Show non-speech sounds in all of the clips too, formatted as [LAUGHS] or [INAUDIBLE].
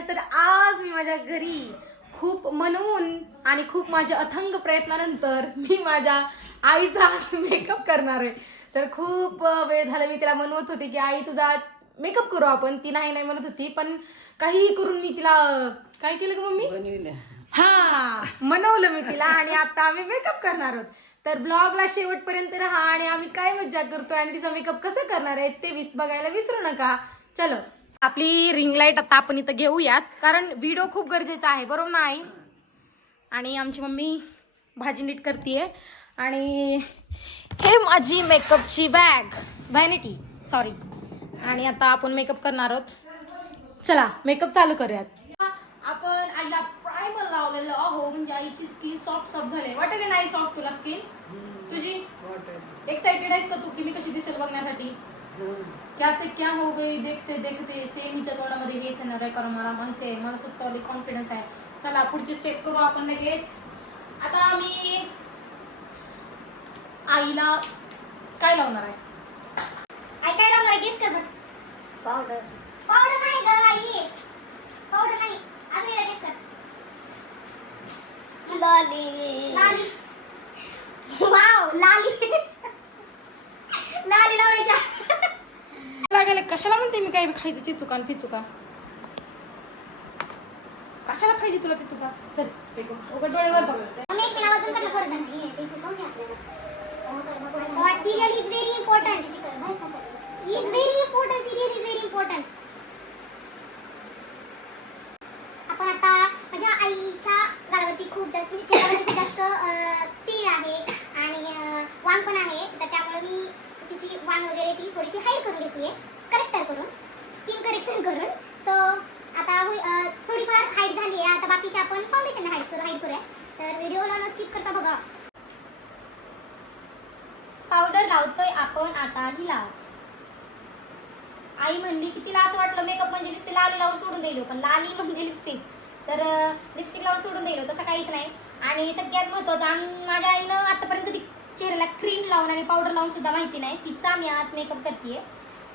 असाल तर आज मी माझ्या घरी खूप मनवून आणि खूप माझ्या अथंग प्रयत्नानंतर मी माझ्या आईचा आज मेकअप करणार आहे. तर खूप वेळ झाला मी तिला म्हणवत होते की आई तुझा मेकअप करू आपण. ती नाही नाही म्हणत होती पण काहीही करून मी तिला काय केलं का मम्मी? हा मनवलं मी तिला आणि आता आम्ही मेकअप करणार आहोत. तर ब्लॉगला शेवटपर्यंत राहा आणि आम्ही काय मज्जा करतोय आणि तिचा मेकअप कसं करणार आहे ते विस बघायला विसरू नका. चलो. आपली रिंग लाइट आता आपण इथं घेऊयात. कारण व्हिडिओ खूप गरजेचा आहे बरोबर ना आई? आणि आमची मम्मी भाजी नीट करते आणि हे माझी मेकअपची बॅग व्हॅनिटी सॉरी आणि आता आपण मेकअप करणार आहोत. चला मेकअप चालू करूयात. आपण आईला प्रायमर लावलेलं अहो म्हणजे आईची स्किन सॉफ्ट सॉफ्ट झाली वाटेल नाही सॉफ्ट तुला स्किन तुझी? एक्साइटेड आहेस का तू? की मी कशी दिसेल बघण्यासाठी? क्या से क्या हो गई? देखते देखते सेम हिच्या तोंडामध्ये हेच येणार आहे. कारण मला माहिती आहे मला स्वतःवर कॉन्फिडन्स आहे. चला पुढची स्टेप करू आपण लगेच. आता मी आईला काय लावणार आहे? आई काय लावणार गेस कर बरं. पावडर पावडर नाही ग आई. पावडर नाही. अजून गेस कर. लाली लाली वाव लाली लाली लावायच्या लागायला कशाला म्हणते मी काय खायचं चिचुका आणि फिचुका? कशाला पाहिजे तुला चिचुका? चल फेकू. उघड डोळेवर बघ. एक थोडं हे आपल्याला. Serial is very important is very important serial is very important आपण आता माझ्या आईच्या गालावरती खूप जास्त म्हणजे चेहऱ्यावरती खूप जास्त अं, तीळ आहे आणि वांग पण आहे. तर त्यामुळे मी तिची वांग वगैरे ती थोडीशी हाईड करून घेतली करेक्टर करून स्किन करेक्शन करून. सो आता थोडीफार हाईट झाली आहे. आता बाकीची आपण फाउंडेशन हाईट करू हाईट करूया. तर व्हिडिओला न स्किप करता बघा. पावडर लावतोय आपण आता ही लाव. आई म्हणली की तिला असं वाटलं मेकअप म्हणजे नुसती लाली लावून सोडून दिलो हो, पण लाली म्हणजे लिपस्टिक तर लिपस्टिक लावून सोडून दिलो हो, तसं काहीच नाही. आणि सगळ्यात महत्त्वाचं आम्ही माझ्या आईनं आतापर्यंत ती चेहऱ्याला क्रीम लावून आणि पावडर लावून सुद्धा माहिती नाही. तिचा मी आज मेकअप करते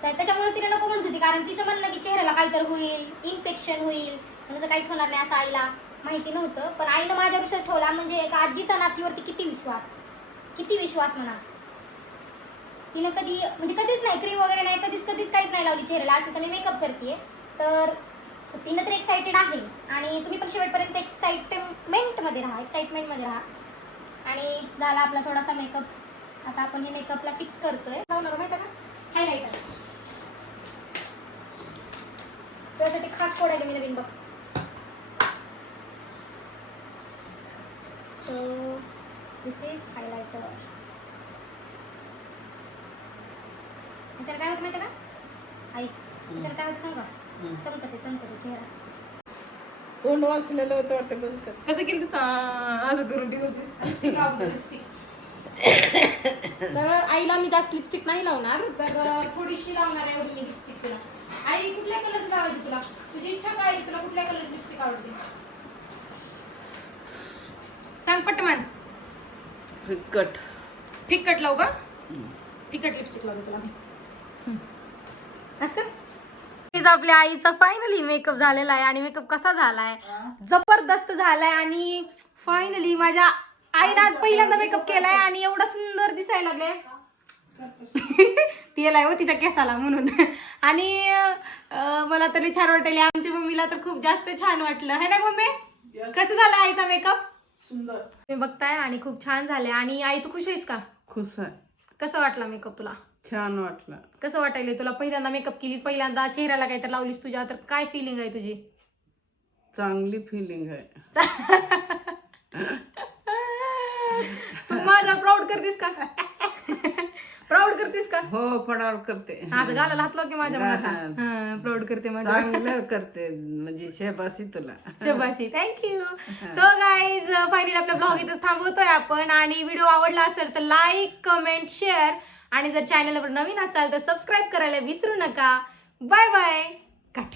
तर त्याच्यामुळे तिला नको म्हणत होती कारण तिचं म्हणणं की चेहऱ्याला काहीतरी होईल इन्फेक्शन होईल म्हणजे काहीच होणार नाही असं आईला माहिती नव्हतं. पण आईनं माझ्या विश्वास ठेवला म्हणजे एका आजीचा नातीवरती किती विश्वास. किती विश्वास म्हणा. तिनं कधी म्हणजे कधीच नाही क्रीम वगैरे नाही कधीच कधीच काहीच नाही लावली चेहऱ्याला. आज तिचा मी मेकअप करते तर तिनं तर एक्साइटेड आहे. आणि तुम्ही पण शेवटपर्यंत एक्साइटमेंटमध्ये राहा एक्साइटमेंटमध्ये राहा. आणि झाला आपला थोडासा मेकअप आता आपण हे मेकअपला फिक्स करतोय. लावणार माहिती का? हायलायटर त्यासाठी खास फोडायला मी नवीन बघ. सो दिस इज हायलायटर त्याच्याला काय होतं माहिती का? आई त्याच्याला काय होतं सांगा? चमकते चमकते चेहरा. तोंड वाचलेलं होतं वाटतं बंद कर. कसं केलं असं करून [LAUGHS] तर आईला मी जास्त लिपस्टिक नाही लावणार तर थोडीशी लावणार आहे मी लिपस्टिक तुला. आई कुठल्या कलरची लावायची तुला? तुझी इच्छा काय? तुला कुठल्या कलरची लिपस्टिक आवडते सांग पटमान फिक्कट. फिकट लावू का? फिकट लिपस्टिक लावू तुला मी. आपल्या आईचा फायनली मेकअप झालेला आहे आणि मेकअप कसा झालाय? जबरदस्त झालाय आणि फायनली माझ्या आईने आज पहिल्यांदा मेकअप केलाय आणि एवढा सुंदर दिसायला लागले तिला हो तिच्या केसाला म्हणून. आणि मला तरी छान वाटले. आमच्या मम्मीला तर खूप जास्त छान वाटलं. है ना मम्मी? कसं झालं आईचा मेकअप सुंदर. तुम्ही बघताय आणि खूप छान झाले. आणि आई तू खुश आहेस का? खुश आहे. कसं वाटला मेकअप तुला? छान वाटलं. कसं वाटायला तुला? पहिल्यांदा मेकअप केलीस? पहिल्यांदा चेहऱ्याला काहीतरी लावलीस तुझ्या? तर काय फिलिंग आहे तुझी? चांगली फिलिंग आहे [LAUGHS] तू माझा प्राऊड करतेस का प्राऊड करतेस का हो फडाळ करते. आज गाला हात लाव की माझ्या हा. प्राऊड करते माझ्या चांगलं करते म्हणजे शेबासी तुला. शबाशी thank you so guys finally आपला ब्लॉग इथं थांबवतोय आपण. आणि व्हिडिओ आवडला असेल तर लाईक कमेंट शेअर आणि जर चॅनलवर नवीन असाल तर सबस्क्राईब करायला विसरू नका. Bye bye cut